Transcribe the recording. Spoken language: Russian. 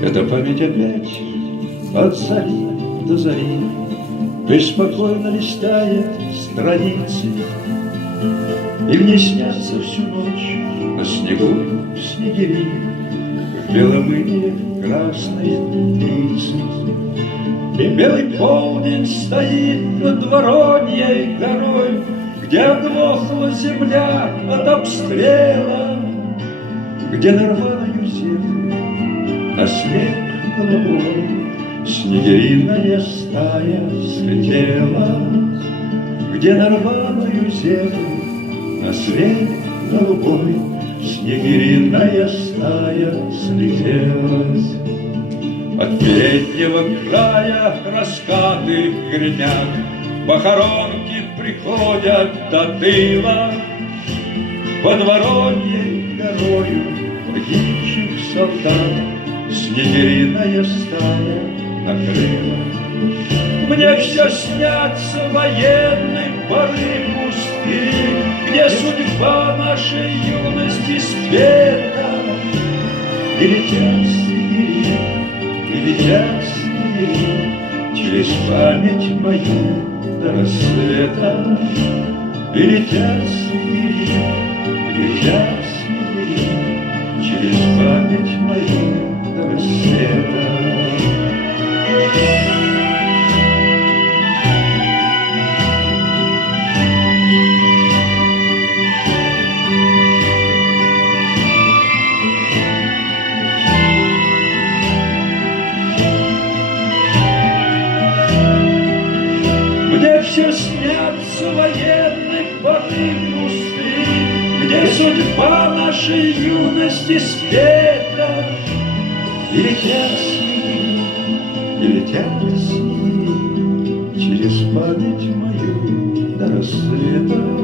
Эта память опять от зари до зари беспокойно листает страницы, и мне снятся всю ночь на снегу снегири в белом ине красной птицы. И белый полдень стоит над Вороньей горой, где оглохла земля от обстрела, где на рваную землю на снег голубой снегириная стая слетела, где на рваную землю на снег голубой снегириная стая слетела. От переднего края раскаты гремят, похоронки приходят до тыла. Под Вороньей горою погибших солдат снегириная стая накрыла. Мне все снятся военные поры пустыни, где судьба нашей юности спета. И летят снегири, и летят снегири через память мою до рассвета. И летят снегири, и летят снегири через память мою до рассвета. Мне все снятся военные поры пустыни, где судьба нашей юности спета. И летят снеги, и летят снеги через память мою до рассвета.